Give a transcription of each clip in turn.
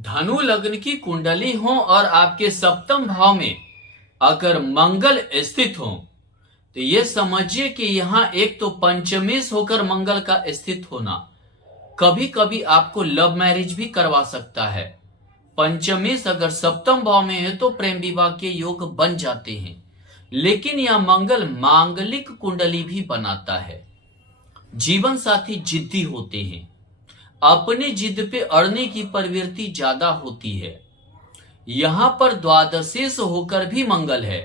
धनु लग्न की कुंडली हो और आपके सप्तम भाव में अगर मंगल स्थित हो तो ये समझिए कि यहां एक तो पंचमेश होकर मंगल का स्थित होना कभी कभी आपको लव मैरिज भी करवा सकता है। पंचमेश अगर सप्तम भाव में है तो प्रेम विवाह के योग बन जाते हैं, लेकिन यह मंगल मांगलिक कुंडली भी बनाता है। जीवन साथी जिद्दी होते हैं, अपनी जिद पे अड़ने की प्रवृत्ति ज्यादा होती है। यहां पर द्वादशेश होकर भी मंगल है।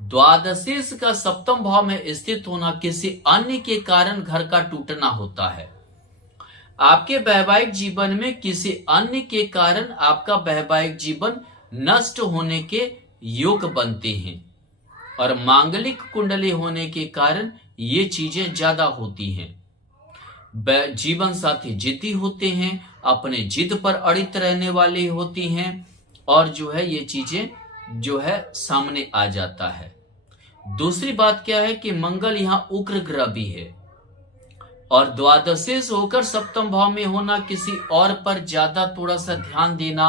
द्वादशेश का सप्तम भाव में स्थित होना किसी अन्य के कारण घर का टूटना होता है। आपके वैवाहिक जीवन में किसी अन्य के कारण आपका वैवाहिक जीवन नष्ट होने के योग बनते हैं और मांगलिक कुंडली होने के कारण ये चीजें ज्यादा होती हैं। जीवन साथी जिद्दी होते हैं, अपने जिद पर अड़ित रहने वाली होती हैं और जो है ये चीजें जो है सामने आ जाता है। दूसरी बात क्या है कि मंगल यहां उग्र ग्रह भी है और द्वादशेश होकर सप्तम भाव में होना किसी और पर ज्यादा थोड़ा सा ध्यान देना।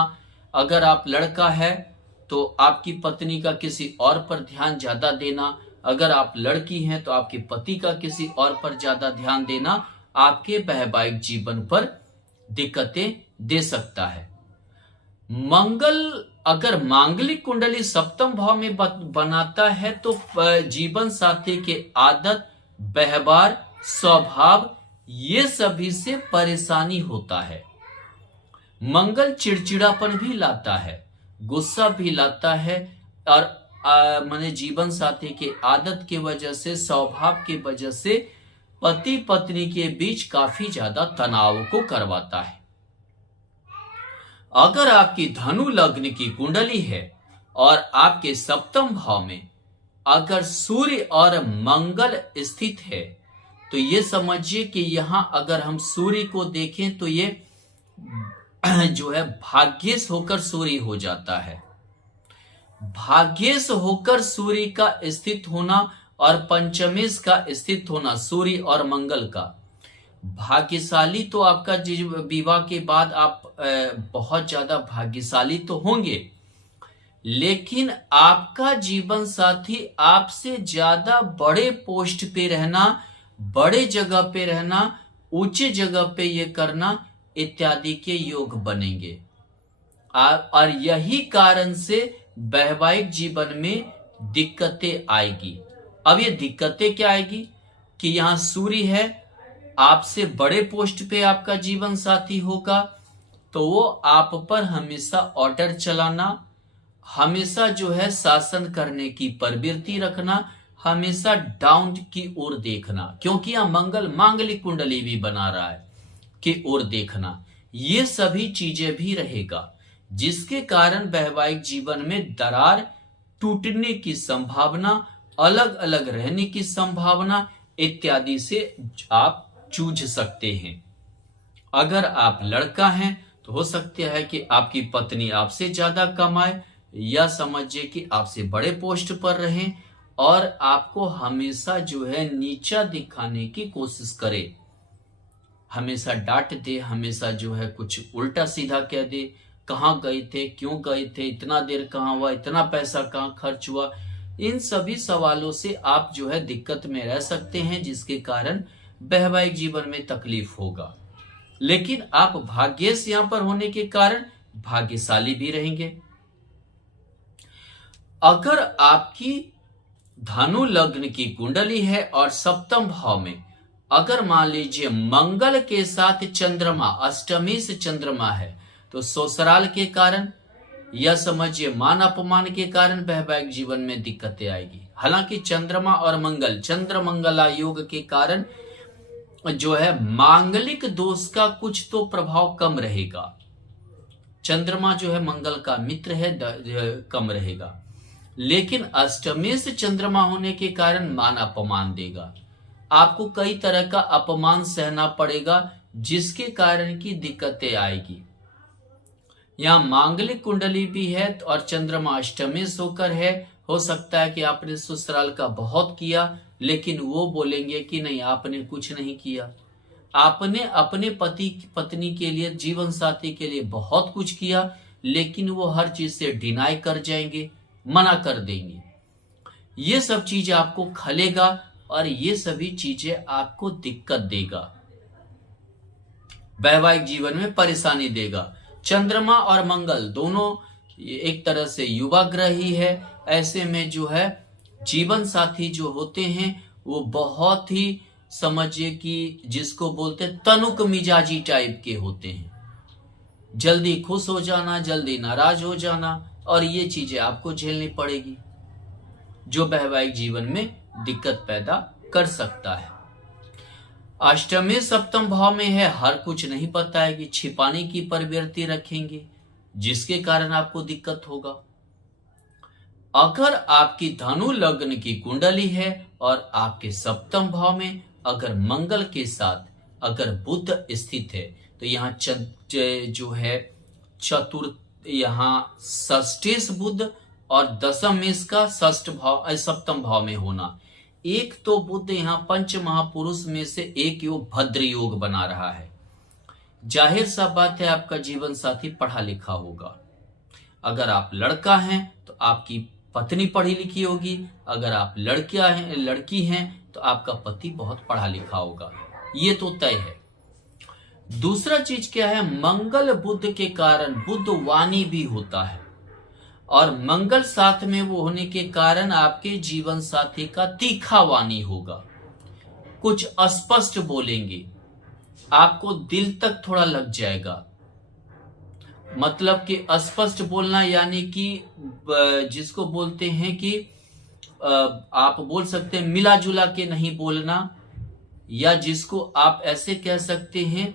अगर आप लड़का है तो आपकी पत्नी का किसी और पर ध्यान ज्यादा देना, अगर आप लड़की हैं तो आपके पति का किसी और पर ज्यादा ध्यान देना आपके वैवाहिक जीवन पर दिक्कतें दे सकता है। मंगल अगर मांगलिक कुंडली सप्तम भाव में बनाता है तो जीवन साथी के आदत, व्यवहार, स्वभाव ये सभी से परेशानी होता है। मंगल चिड़चिड़ापन भी लाता है, गुस्सा भी लाता है और माने जीवन साथी के आदत की वजह से, स्वभाव की वजह से पति पत्नी के बीच काफी ज्यादा तनाव को करवाता है। अगर आपकी धनु लग्न की कुंडली है और आपके सप्तम भाव में अगर सूर्य और मंगल स्थित है तो ये समझिए कि यहां अगर हम सूर्य को देखें तो ये जो है भाग्येश होकर सूर्य हो जाता है। भाग्येश होकर सूर्य का स्थित होना और पंचमेश का स्थित होना सूर्य और मंगल का, भाग्यशाली तो आपका विवाह के बाद आप बहुत ज्यादा भाग्यशाली तो होंगे, लेकिन आपका जीवन साथी आपसे ज्यादा बड़े पोस्ट पे रहना, बड़े जगह पे रहना, ऊंचे जगह पे ये करना इत्यादि के योग बनेंगे। और यही कारण से वैवाहिक जीवन में दिक्कतें आएगी। अब ये दिक्कतें क्या आएगी कि यहां सूर्य है, आपसे बड़े पोस्ट पे आपका जीवन साथी होगा तो वो आप पर हमेशा ऑर्डर चलाना, हमेशा जो है शासन करने की प्रवृत्ति रखना, हमेशा डाउन की ओर देखना, क्योंकि यहां मंगल मांगलिक कुंडली भी बना रहा है की ओर देखना, ये सभी चीजें भी रहेगा, जिसके कारण वैवाहिक जीवन में दरार, टूटने की संभावना, अलग अलग रहने की संभावना इत्यादि से आप जूझ सकते हैं। अगर आप लड़का हैं तो हो सकता है कि आपकी पत्नी आपसे ज्यादा कमाए या समझिए कि आपसे बड़े पोस्ट पर रहें और आपको हमेशा जो है नीचा दिखाने की कोशिश करे, हमेशा डांट दे, हमेशा जो है कुछ उल्टा सीधा कह दे, कहाँ गए थे, क्यों गए थे, इतना देर कहाँ हुआ, इतना पैसा कहाँ खर्च हुआ। इन सभी सवालों से आप जो है दिक्कत में रह सकते हैं, जिसके कारण वैवाहिक जीवन में तकलीफ होगा। लेकिन आप भाग्येश यहां पर होने के कारण भाग्यशाली भी रहेंगे। अगर आपकी धनु लग्न की कुंडली है और सप्तम भाव में अगर मान लीजिए मंगल के साथ चंद्रमा, अष्टमी से चंद्रमा है तो ससुराल के कारण या समझिए मान अपमान के कारण वैवाहिक जीवन में दिक्कतें आएगी। हालांकि चंद्रमा और मंगल, चंद्र मंगला योग के कारण जो है मांगलिक दोष का कुछ तो प्रभाव कम रहेगा। चंद्रमा जो है मंगल का मित्र है, कम रहेगा, लेकिन अष्टमी से चंद्रमा होने के कारण मान अपमान देगा, आपको कई तरह का अपमान सहना पड़ेगा, जिसके कारण की दिक्कतें आएगी। यहाँ मांगलिक कुंडली भी है और चंद्रमा अष्टमी होकर है, हो सकता है कि आपने ससुराल का बहुत किया लेकिन वो बोलेंगे कि नहीं आपने कुछ नहीं किया, आपने अपने पति पत्नी के लिए, जीवन साथी के लिए बहुत कुछ किया, लेकिन वो हर चीज से डिनाई कर जाएंगे, मना कर देंगे। ये सब चीजें आपको खलेगा और ये सभी चीजें आपको दिक्कत देगा, वैवाहिक जीवन में परेशानी देगा। चंद्रमा और मंगल दोनों एक तरह से युवा ग्रह ही है। ऐसे में जो है जीवन साथी जो होते हैं वो बहुत ही समझिए कि जिसको बोलते हैं तनुक मिजाजी टाइप के होते हैं। जल्दी खुश हो जाना, जल्दी नाराज हो जाना, और ये चीजें आपको झेलनी पड़ेगी जो वैवाहिक जीवन में दिक्कत पैदा कर सकता है। अष्टमी सप्तम भाव में है, हर कुछ नहीं पता है कि छिपाने की प्रवृत्ति रखेंगे, जिसके कारण आपको दिक्कत होगा। अगर आपकी धनु लग्न की कुंडली है और आपके सप्तम भाव में अगर मंगल के साथ अगर बुध स्थित है, तो यहाँ जो है चतुर्थ, यहाँ षष्ठेश बुध और दशम इसका षष्ठ भाव सप्तम भाव में होना। एक तो बुध यहाँ पंच महापुरुष में से एक योग भद्र योग बना रहा है। जाहिर सा बात है आपका जीवन साथी पढ़ा लिखा होगा। अगर आप लड़का हैं तो आपकी पत्नी पढ़ी लिखी होगी, अगर आप लड़की हैं तो आपका पति बहुत पढ़ा लिखा होगा, ये तो तय है। दूसरा चीज क्या है, मंगल बुध के कारण बुध वाणी भी होता है, और मंगल साथ में वो होने के कारण आपके जीवन साथी का तीखा वाणी होगा, कुछ अस्पष्ट बोलेंगे, आपको दिल तक थोड़ा लग जाएगा। मतलब कि अस्पष्ट बोलना यानी कि जिसको बोलते हैं कि आप बोल सकते हैं मिला जुला के नहीं बोलना, या जिसको आप ऐसे कह सकते हैं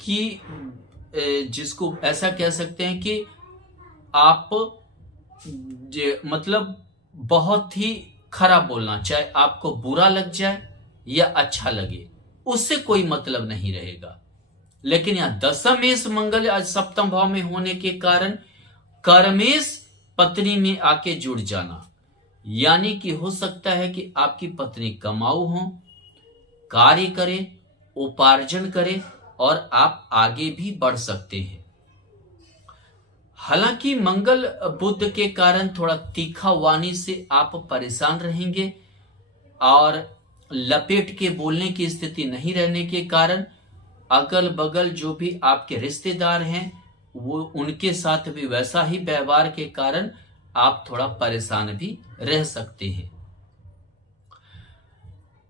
कि जिसको ऐसा कह सकते हैं कि आप मतलब बहुत ही खराब बोलना, चाहे आपको बुरा लग जाए या अच्छा लगे, उससे कोई मतलब नहीं रहेगा। लेकिन यहां दशमेश मंगल आज सप्तम भाव में होने के कारण कर्मेश पत्नी में आके जुड़ जाना, यानी कि हो सकता है कि आपकी पत्नी कमाऊ हो, कार्य करे, उपार्जन करे और आप आगे भी बढ़ सकते हैं। हालांकि मंगल बुध के कारण थोड़ा तीखा वाणी से आप परेशान रहेंगे और लपेट के बोलने की स्थिति नहीं रहने के कारण अगल बगल जो भी आपके रिश्तेदार हैं वो उनके साथ भी वैसा ही व्यवहार के कारण आप थोड़ा परेशान भी रह सकते हैं।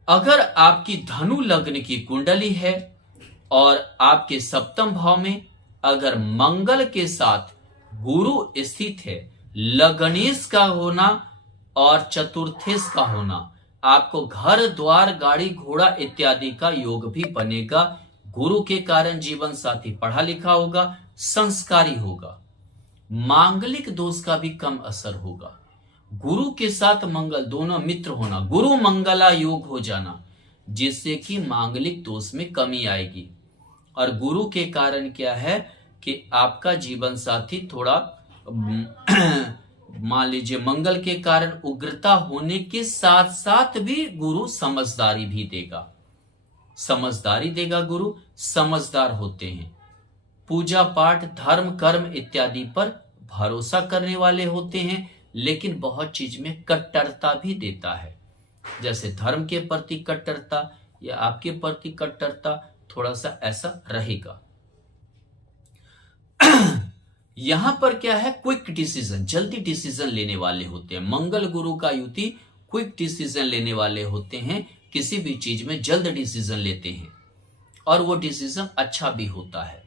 अगर आपकी धनु लग्न की कुंडली है और आपके सप्तम भाव में अगर मंगल के साथ गुरु स्थित है, लग्नेश का होना और चतुर्थेश का होना, आपको घर द्वार गाड़ी घोड़ा इत्यादि का योग भी बनेगा। गुरु के कारण जीवन साथी पढ़ा लिखा होगा, संस्कारी होगा, मांगलिक दोष का भी कम असर होगा। गुरु के साथ मंगल दोनों मित्र होना, गुरु मंगला योग हो जाना, जिससे कि मांगलिक दोष में कमी आएगी। और गुरु के कारण क्या है कि आपका जीवन साथी थोड़ा मान लीजिए मंगल के कारण उग्रता होने के साथ साथ भी गुरु समझदारी भी देगा, समझदारी देगा। गुरु समझदार होते हैं, पूजा पाठ धर्म कर्म इत्यादि पर भरोसा करने वाले होते हैं, लेकिन बहुत चीज में कट्टरता भी देता है, जैसे धर्म के प्रति कट्टरता या आपके प्रति कट्टरता, थोड़ा सा ऐसा रहेगा। यहां पर क्या है, क्विक डिसीजन, जल्दी डिसीजन लेने वाले होते हैं। मंगल गुरु का युति क्विक डिसीजन लेने वाले होते हैं, किसी भी चीज में जल्द डिसीजन लेते हैं और वो डिसीजन अच्छा भी होता है।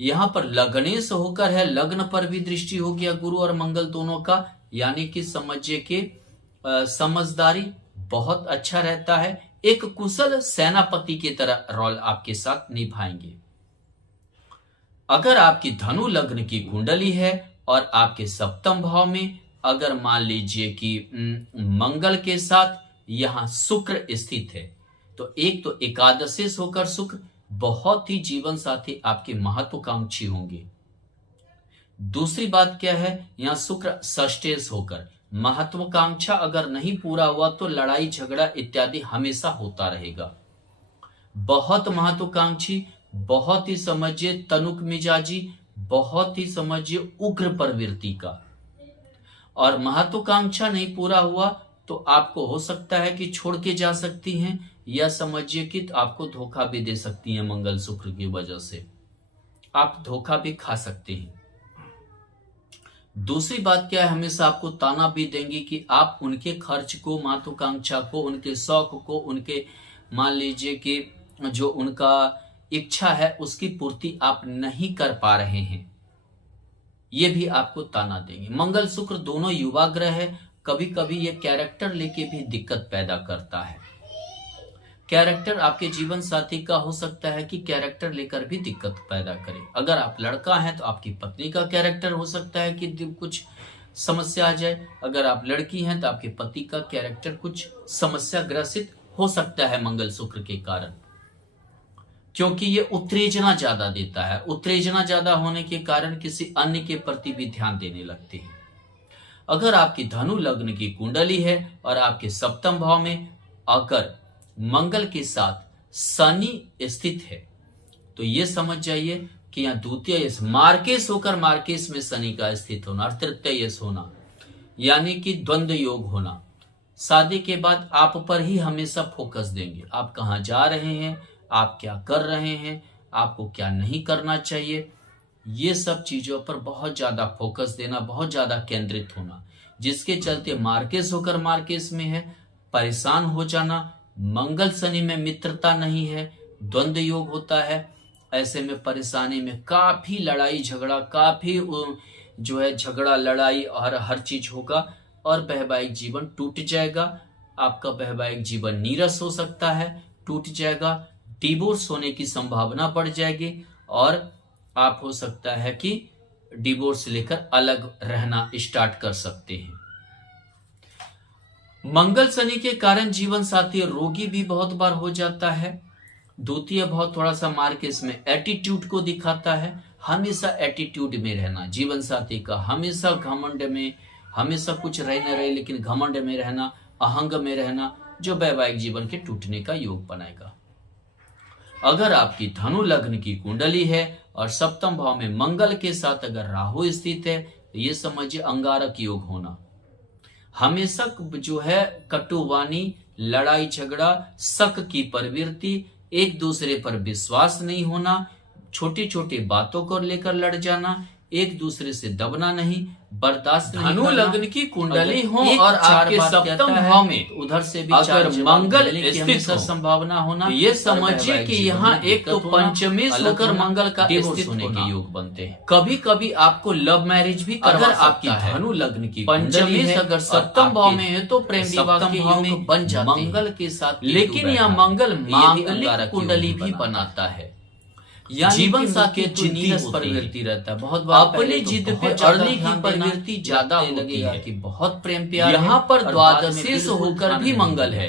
यहां पर लग्नेश होकर है, लग्न पर भी दृष्टि हो गया गुरु और मंगल दोनों का, यानी कि समझिए कि समझदारी बहुत अच्छा रहता है, एक कुशल सेनापति की तरह रोल आपके साथ निभाएंगे। अगर आपकी धनु लग्न की कुंडली है और आपके सप्तम भाव में अगर मान लीजिए कि मंगल के साथ यहां शुक्र स्थित है, तो एक तो एकादशेश होकर शुक्र बहुत ही जीवन साथी आपके महत्वाकांक्षी होंगे। दूसरी बात क्या है, यहां शुक्र षष्ठेश होकर महत्वाकांक्षा अगर नहीं पूरा हुआ तो लड़ाई झगड़ा इत्यादि हमेशा होता रहेगा। बहुत महत्वाकांक्षी, बहुत ही समझिए तनुक मिजाजी, बहुत ही समझिए उग्र प्रवृत्ति का, और महत्वाकांक्षा नहीं पूरा हुआ तो आपको हो सकता है कि छोड़ के जा सकती हैं, या समझिए कि आपको धोखा भी दे सकती हैं। मंगल शुक्र की वजह से आप धोखा भी खा सकते हैं। दूसरी बात क्या है, हमेशा आपको ताना भी देंगी कि आप उनके खर्च को, महत्वाकांक्षा को, उनके शौक को, उनके मान लीजिए कि जो उनका इच्छा है उसकी पूर्ति आप नहीं कर पा रहे हैं, ये भी आपको ताना देंगे। मंगल शुक्र दोनों युवा ग्रह है, कभी कभी ये कैरेक्टर लेके भी दिक्कत पैदा करता है। कैरेक्टर आपके जीवन साथी का हो सकता है कि कैरेक्टर लेकर भी दिक्कत पैदा करे। अगर आप लड़का हैं तो आपकी पत्नी का कैरेक्टर हो सकता है कि कुछ समस्या आ जाए। अगर आप लड़की हैं तो आपके पति का कैरेक्टर कुछ समस्या ग्रसित हो सकता है मंगल शुक्र के कारण, क्योंकि ये उत्तेजना ज्यादा देता है। उत्तेजना ज्यादा होने के कारण किसी अन्य के प्रति भी ध्यान देने लगते हैं। अगर आपकी धनु लग्न की कुंडली है और आपके सप्तम भाव में आकर मंगल के साथ शनि स्थित है, तो ये समझ जाइए कि यहाँ द्वितीय यश मार्केश होकर मार्केश में शनि का स्थित होना और तृतीय यश होना, यानी कि द्वंद्व योग होना। शादी के बाद आप पर ही हमेशा फोकस देंगे। आप कहाँ जा रहे हैं, आप क्या कर रहे हैं, आपको क्या नहीं करना चाहिए, ये सब चीजों पर बहुत ज्यादा फोकस देना, बहुत ज्यादा केंद्रित होना, जिसके चलते मार्केश होकर मार्केश में है, परेशान हो जाना। मंगल शनि में मित्रता नहीं है, द्वंद्व योग होता है। ऐसे में परेशानी में काफी लड़ाई झगड़ा, काफी जो है झगड़ा लड़ाई और हर चीज होगा, और वैवाहिक जीवन टूट जाएगा। आपका वैवाहिक जीवन नीरस हो सकता है, टूट जाएगा, डिवोर्स होने की संभावना बढ़ जाएगी, और आप हो सकता है कि डिवोर्स लेकर अलग रहना स्टार्ट कर सकते हैं। मंगल शनि के कारण जीवन साथी रोगी भी बहुत बार हो जाता है। द्वितीय भाव थोड़ा सा मार्केश में एटीट्यूड को दिखाता है, हमेशा एटीट्यूड में रहना जीवन साथी का, हमेशा घमंड में, हमेशा कुछ रहे न रहे लेकिन घमंड में रहना, अहंग में रहना, जो वैवाहिक जीवन के टूटने का योग बनाएगा। अगर आपकी धनु लग्न की कुंडली है और सप्तम भाव में मंगल के साथ अगर राहु स्थित है, तो ये समझिए अंगारक योग होना। हमेशा जो है कटुवाणी, लड़ाई झगड़ा, शक की प्रवृत्ति, एक दूसरे पर विश्वास नहीं होना, छोटी छोटी बातों को लेकर लड़ जाना, एक दूसरे से दबना नहीं, बर्दाश्त नहीं करना। धनु लग्न की कुंडली हो और आपके सप्तम भाव में उधर से भी अगर मंगल स्थित हो, संभावना होना, ये समझिए कि यहाँ एक तो पंचमेश होकर मंगल का स्थित होने के योग बनते हैं। कभी कभी आपको लव मैरिज भी करवा सकता है। धनु लग्न की पंचमेश अगर सप्तम भाव में है तो प्रेम विवाह के योग बन जाते हैं मंगल के साथ, लेकिन यह मंगल मांगलिक कुंडली भी बनाता है। जीवन साथी नीरस प्रवृत्ति रहता है, बहुत बार अपनी जिद पे अड़ने की प्रवृत्ति ज्यादा लगेगा कि बहुत प्रेम प्यार। यहाँ पर द्वादशेश होकर भी मंगल है।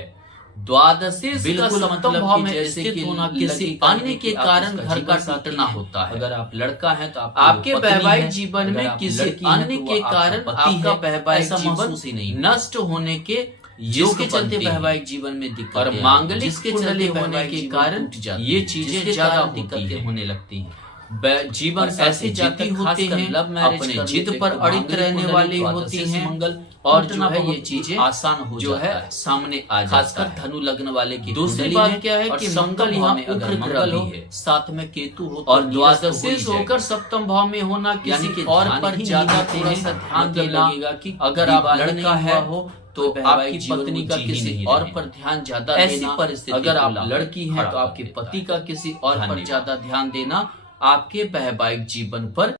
द्वादशेश का सप्तम भाव में स्थित होना किसी अन्य के कारण घर का टूटना होता है। अगर आप लड़का है तो आपके वैवाहिक जीवन में किसी अन्य के कारण आपका वैवाहिक जीवन नष्ट होने के, जिसके चलते वैवाहिक जीवन में दिक्कत और मांगलिक कुंडली होने के कारण ये चीजें ज्यादा दिक्कतें होने लगती हैं। जीवन ऐसे जाति होते हैं, अपने जिद पर अड़ित रहने वाले होती हैं, मंगल और जो है ये चीजें आसान हो जो है सामने आ जाता है, खासकर धनु लग्न वाले की। दूसरी बात क्या है कि मंगल यहाँ अगर मंगल हो, साथ में केतु हो और द्वादशेश होकर सप्तम भाव में होना, किसी और पर ज्यादा थोड़ा सा ध्यान देना लगेगा कि अगर आप लड़का है हो तो आपकी पत्नी का किसी और पर ध्यान ज्यादा देना, अगर आप लड़की हैं तो आपके पति का किसी और पर ज्यादा ध्यान देना आपके वैवाहिक जीवन पर